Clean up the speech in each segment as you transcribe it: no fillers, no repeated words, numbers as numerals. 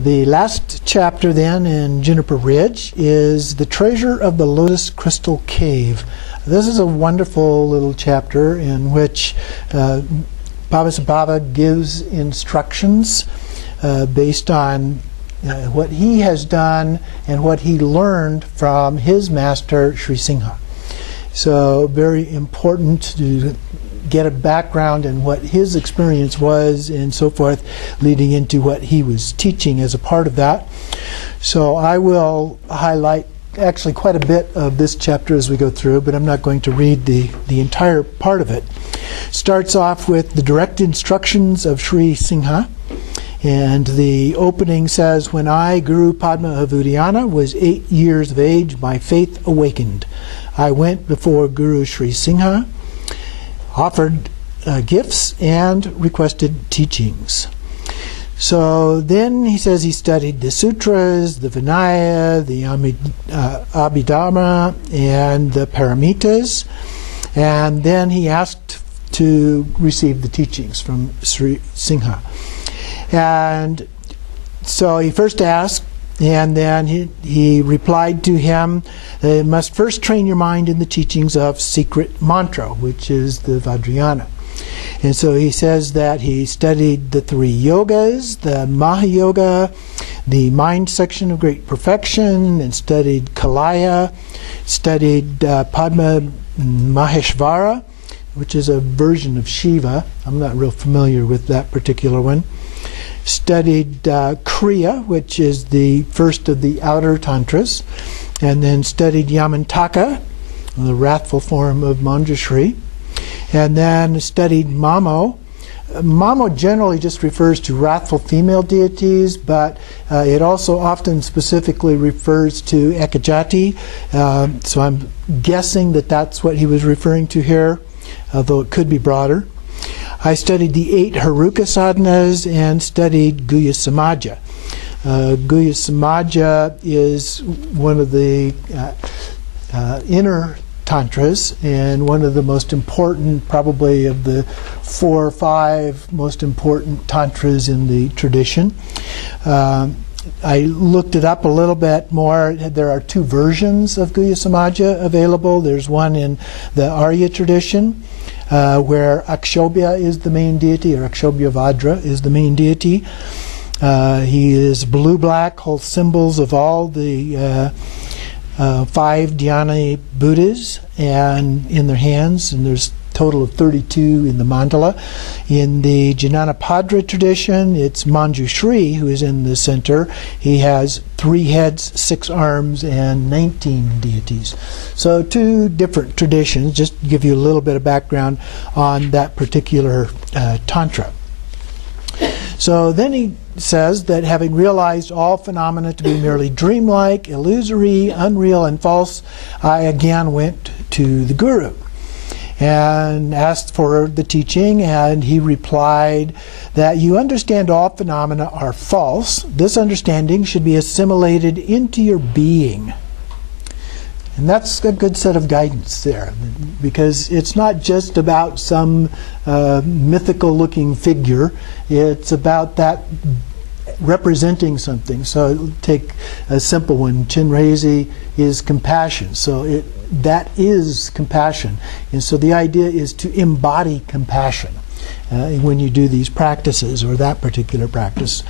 The last chapter then in Juniper Ridge is the treasure of the Lotus Crystal Cave. This is a wonderful little chapter in which Padmasambhava gives instructions based on what he has done and what he learned from his master Shri Singha. So very important to get a background in what his experience was and so forth, leading into what he was teaching as a part of that. So I will highlight actually quite a bit of this chapter as we go through, but I'm not going to read the entire part of it. Starts off with the direct instructions of Shri Singha, and the opening says, "When I, Guru Padmasambhava, was 8 years of age, my faith awakened. I went before Guru Shri Singha, offered gifts, and requested teachings." So then he says he studied the sutras, the Vinaya, the Abhidharma, and the Paramitas, and then he asked to receive the teachings from Shri Singha. And so he first asked, and then he replied to him, "You must first train your mind in the teachings of secret mantra, which is the Vajrayana." And so he says that he studied the 3 yogas, the Mahayoga, the mind section of great perfection, and studied Kalaya, studied Padma Maheshvara, which is a version of Shiva. I'm not real familiar with that particular one. Studied Kriya, which is the first of the outer tantras, and then studied Yamantaka, the wrathful form of Manjushri, and then studied Mamo. Mamo generally just refers to wrathful female deities, but it also often specifically refers to Ekajati, so I'm guessing that that's what he was referring to here, although it could be broader. I studied the 8 Haruka sadhanas and studied Guhya Samaja. Guhya Samaja is one of the inner tantras and one of the most important, probably of the 4 or 5 most important tantras in the tradition. I looked it up a little bit more. There are 2 versions of Guhya Samaja available. There's one in the Arya tradition, where Akshobhya is the main deity, or Akshobhya Vajra is the main deity. He is blue-black, holds symbols of all the 5 dhyana Buddhas and in their hands, and there's a total of 32 in the mandala. In the Jnanapadra tradition, it's Manjushri who is in the center. He has 3 heads, 6 arms, and 19 deities. So 2 different traditions, just to give you a little bit of background on that particular tantra. So then he says that having realized all phenomena to be merely dreamlike, illusory, unreal, and false, I again went to the Guru and asked for the teaching, and he replied that you understand all phenomena are false. This understanding should be assimilated into your being. And that's a good set of guidance there, because it's not just about some mythical looking figure, it's about that representing something. So take a simple one. Chinrezi is compassion, so that is compassion. And so the idea is to embody compassion when you do these practices, or that particular practice.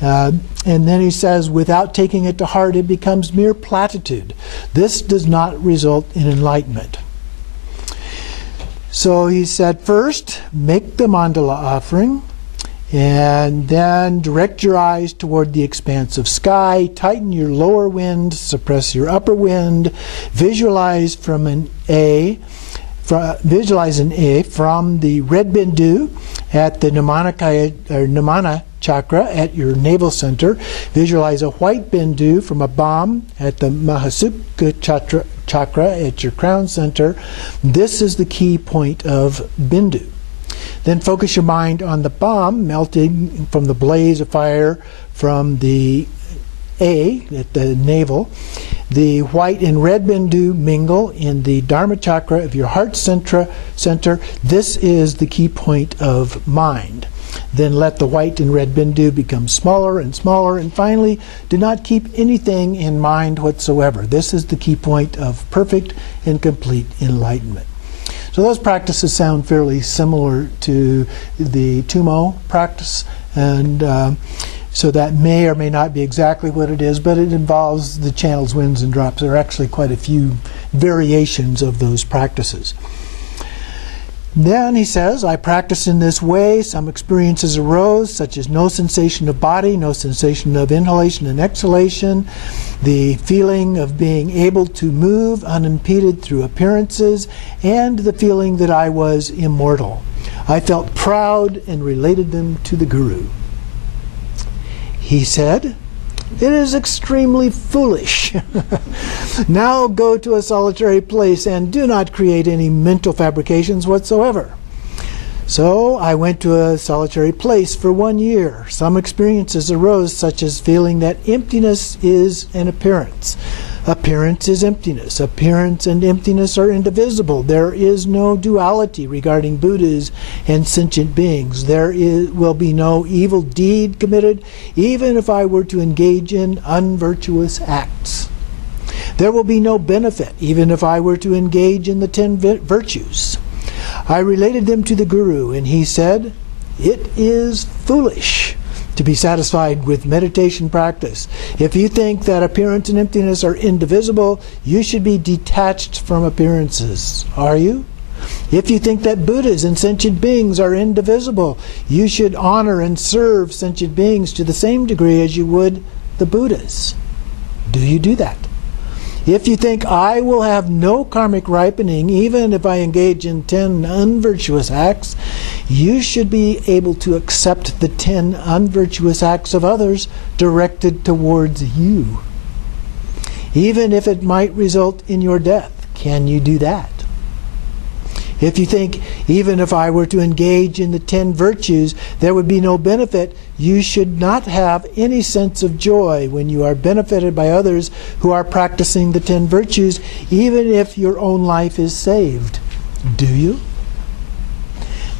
And then he says, without taking it to heart, it becomes mere platitude. This does not result in enlightenment. So he said, first, make the mandala offering, and then direct your eyes toward the expanse of sky, tighten your lower wind, suppress your upper wind, visualize an A from the red bindu at the Namana chakra at your navel center. Visualize a white bindu from a bomb at the Mahasukha chakra at your crown center. This is the key point of bindu. Then focus your mind on the bomb melting from the blaze of fire from the A at the navel. The white and red bindu mingle in the Dharma chakra of your heart center. This is the key point of mind. Then let the white and red bindu become smaller and smaller, and finally, do not keep anything in mind whatsoever. This is the key point of perfect and complete enlightenment. So those practices sound fairly similar to the Tumo practice, and so that may or may not be exactly what it is, but it involves the channels, winds, and drops. There are actually quite a few variations of those practices. Then he says, I practiced in this way. Some experiences arose, such as no sensation of body, no sensation of inhalation and exhalation, the feeling of being able to move unimpeded through appearances, and the feeling that I was immortal. I felt proud and related them to the Guru. He said, it is extremely foolish. Now go to a solitary place and do not create any mental fabrications whatsoever. So I went to a solitary place for 1 year. Some experiences arose, such as feeling that emptiness is an appearance. Appearance is emptiness. Appearance and emptiness are indivisible. There is no duality regarding Buddhas and sentient beings. There will be no evil deed committed, even if I were to engage in unvirtuous acts. There will be no benefit, even if I were to engage in the 10 virtues. I related them to the Guru, and he said, it is foolish to be satisfied with meditation practice. If you think that appearance and emptiness are indivisible, you should be detached from appearances. Are you? If you think that Buddhas and sentient beings are indivisible, you should honor and serve sentient beings to the same degree as you would the Buddhas. Do you do that? If you think I will have no karmic ripening even if I engage in 10 unvirtuous acts, you should be able to accept the 10 unvirtuous acts of others directed towards you, even if it might result in your death. Can you do that? If you think, even if I were to engage in the 10 virtues, there would be no benefit, you should not have any sense of joy when you are benefited by others who are practicing the 10 virtues, even if your own life is saved. Do you?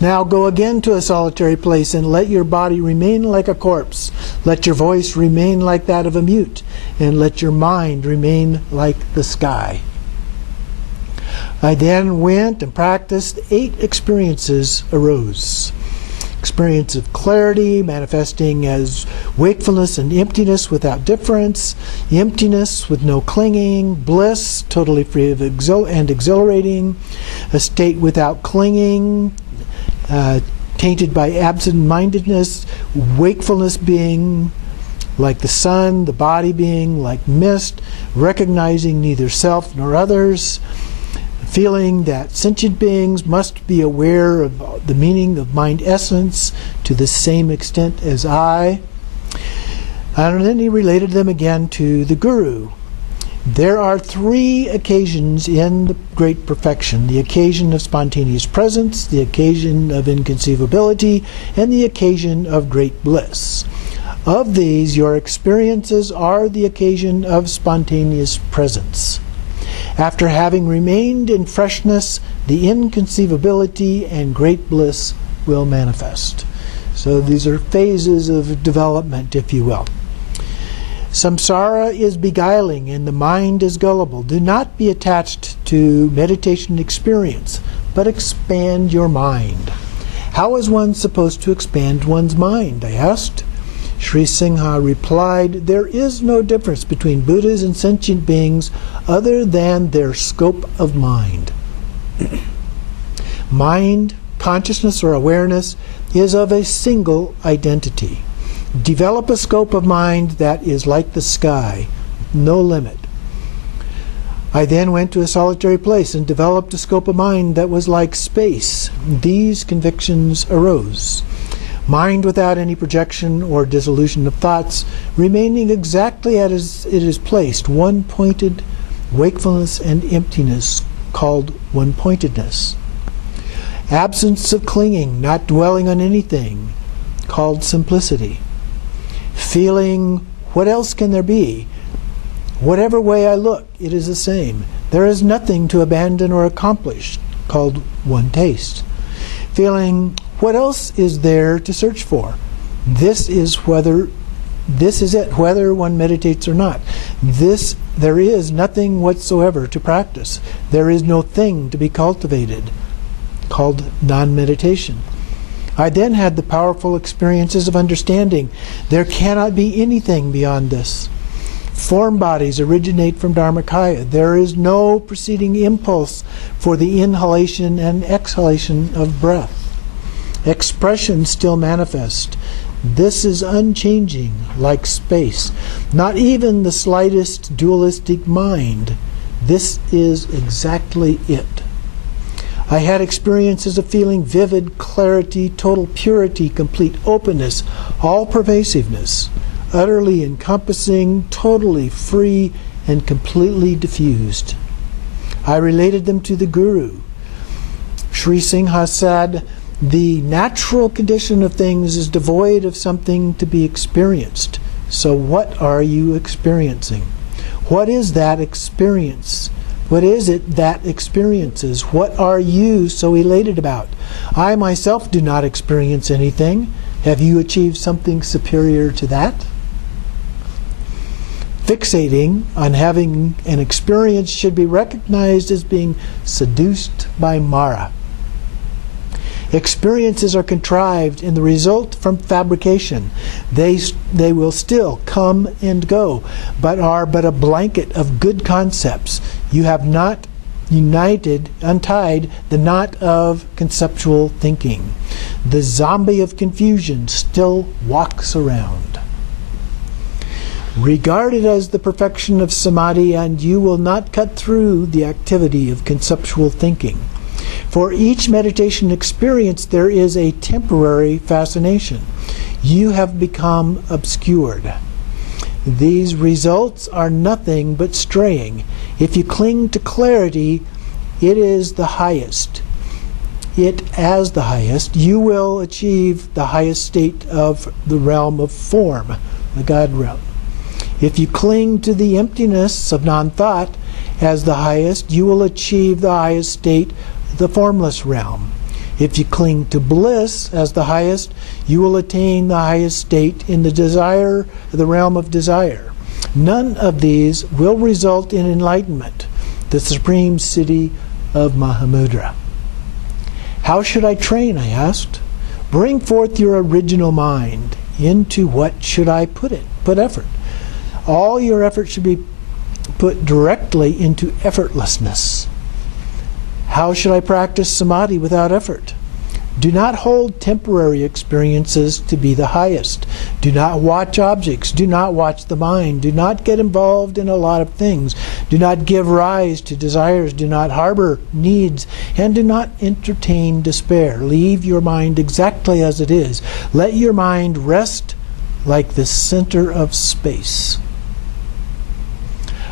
Now go again to a solitary place and let your body remain like a corpse. Let your voice remain like that of a mute, and let your mind remain like the sky. I then went and practiced. 8 experiences arose. Experience of clarity, manifesting as wakefulness and emptiness without difference, emptiness with no clinging, bliss, totally free of and exhilarating, a state without clinging, tainted by absent-mindedness, wakefulness being like the sun, the body being like mist, recognizing neither self nor others, feeling that sentient beings must be aware of the meaning of mind essence to the same extent as I. And then he related them again to the Guru. There are 3 occasions in the great perfection: the occasion of spontaneous presence, the occasion of inconceivability, and the occasion of great bliss. Of these, your experiences are the occasion of spontaneous presence. After having remained in freshness, the inconceivability and great bliss will manifest. So these are phases of development, if you will. Samsara is beguiling and the mind is gullible. Do not be attached to meditation experience, but expand your mind. How is one supposed to expand one's mind? I asked. Shri Singha replied, there is no difference between Buddhas and sentient beings other than their scope of mind. Mind, consciousness or awareness, is of a single identity. Develop a scope of mind that is like the sky, no limit. I then went to a solitary place and developed a scope of mind that was like space. These convictions arose. Mind without any projection or dissolution of thoughts, remaining exactly as it is placed, one-pointed wakefulness and emptiness, called one-pointedness. Absence of clinging, not dwelling on anything, called simplicity. Feeling, what else can there be? Whatever way I look, it is the same. There is nothing to abandon or accomplish, called one taste. Feeling, What else is there to search for? This is it, whether one meditates or not. There is nothing whatsoever to practice. There is no thing to be cultivated, called non-meditation. I then had the powerful experiences of understanding. There cannot be anything beyond this. Form bodies originate from Dharmakaya. There is no preceding impulse for the inhalation and exhalation of breath. Expression still manifest. This is unchanging, like space. Not even the slightest dualistic mind. This is exactly it. I had experiences of feeling vivid clarity, total purity, complete openness, all-pervasiveness, utterly encompassing, totally free, and completely diffused. I related them to the Guru. Shri Singha said, "The natural condition of things is devoid of something to be experienced. So what are you experiencing? What is that experience? What is it that experiences? What are you so elated about? I myself do not experience anything. Have you achieved something superior to that?" Fixating on having an experience should be recognized as being seduced by Mara. Experiences are contrived and the result from fabrication. They will still come and go, but are but a blanket of good concepts. You have not untied the knot of conceptual thinking. The zombie of confusion still walks around. Regard it as the perfection of samadhi, and you will not cut through the activity of conceptual thinking. For each meditation experience, there is a temporary fascination. You have become obscured. These results are nothing but straying. If you cling to clarity, it is the highest. As the highest, you will achieve the highest state of the realm of form, the God realm. If you cling to the emptiness of non-thought as the highest, you will achieve the highest state, the formless realm. If you cling to bliss as the highest, you will attain the highest state in the realm of desire. None of these will result in enlightenment, the supreme city of Mahamudra. How should I train? I asked. Bring forth your original mind. Into what should I put effort? All your effort should be put directly into effortlessness. How should I practice samadhi without effort? Do not hold temporary experiences to be the highest. Do not watch objects. Do not watch the mind. Do not get involved in a lot of things. Do not give rise to desires. Do not harbor needs. And do not entertain despair. Leave your mind exactly as it is. Let your mind rest like the center of space.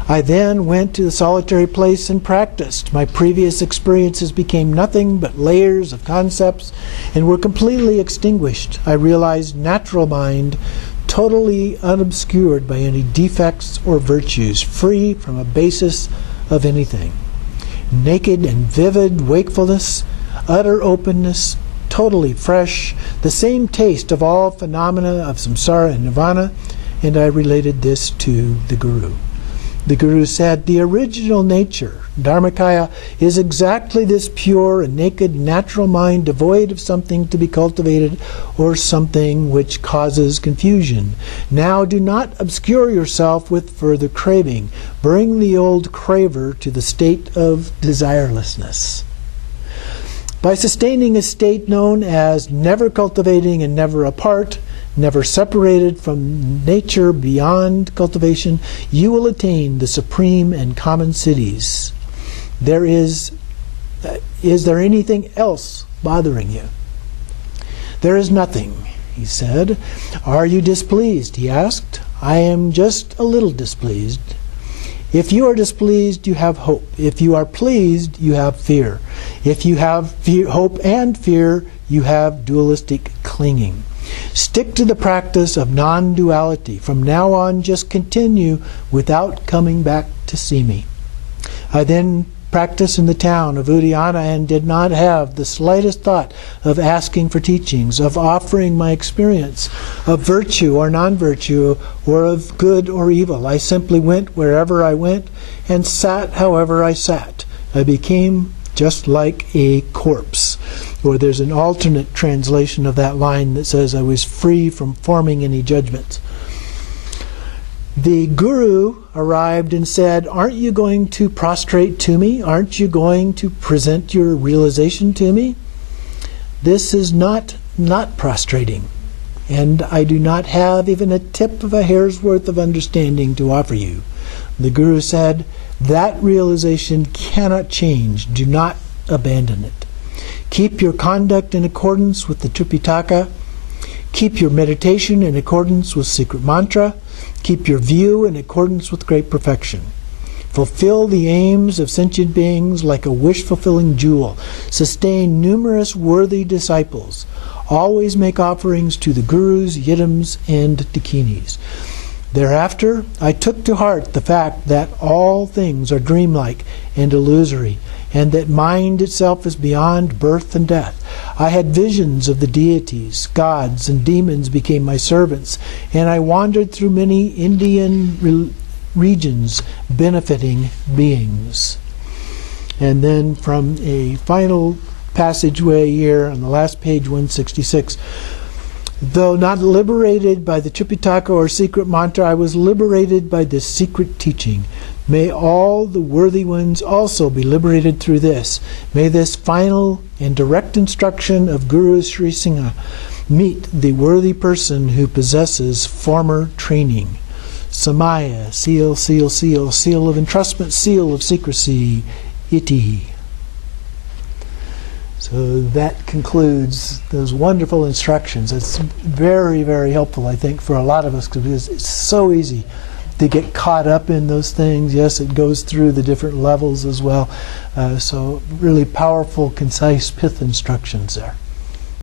I then went to the solitary place and practiced. My previous experiences became nothing but layers of concepts and were completely extinguished. I realized natural mind, totally unobscured by any defects or virtues, free from a basis of anything. Naked and vivid wakefulness, utter openness, totally fresh, the same taste of all phenomena of samsara and nirvana, and I related this to the Guru. The Guru said, the original nature, Dharmakaya, is exactly this pure and naked natural mind devoid of something to be cultivated or something which causes confusion. Now do not obscure yourself with further craving. Bring the old craver to the state of desirelessness. By sustaining a state known as never cultivating and never apart, never separated from nature beyond cultivation, you will attain the supreme and common cities. Is there anything else bothering you? There is nothing, he said. Are you displeased? He asked. I am just a little displeased. If you are displeased, you have hope. If you are pleased, you have fear. If you have hope and fear, you have dualistic clinging. Stick to the practice of non-duality. From now on, just continue without coming back to see me. I then practice in the town of Udayana and did not have the slightest thought of asking for teachings, of offering my experience, of virtue or non-virtue, or of good or evil. I simply went wherever I went and sat however I sat. I became just like a corpse. Or there's an alternate translation of that line that says, I was free from forming any judgments. The guru arrived and said, aren't you going to prostrate to me? Aren't you going to present your realization to me? This is not prostrating. And I do not have even a tip of a hair's worth of understanding to offer you. The guru said, that realization cannot change. Do not abandon it. Keep your conduct in accordance with the Tripitaka. Keep your meditation in accordance with secret mantra. Keep your view in accordance with great perfection. Fulfill the aims of sentient beings like a wish-fulfilling jewel. Sustain numerous worthy disciples. Always make offerings to the gurus, yidams, and dakinis. Thereafter, I took to heart the fact that all things are dreamlike and illusory, and that mind itself is beyond birth and death. I had visions of the deities, gods, and demons became my servants, and I wandered through many Indian regions benefiting beings. And then from a final passageway here on the last page, 166. Though not liberated by the Tripitaka or secret mantra, I was liberated by this secret teaching. May all the worthy ones also be liberated through this. May this final and direct instruction of Guru Shri Singha meet the worthy person who possesses former training. Samaya, seal, seal, seal, seal of entrustment, seal of secrecy, iti. So that concludes those wonderful instructions. It's very, very helpful, I think, for a lot of us, because it's so easy to get caught up in those things. Yes, it goes through the different levels as well. So really powerful, concise pith instructions there.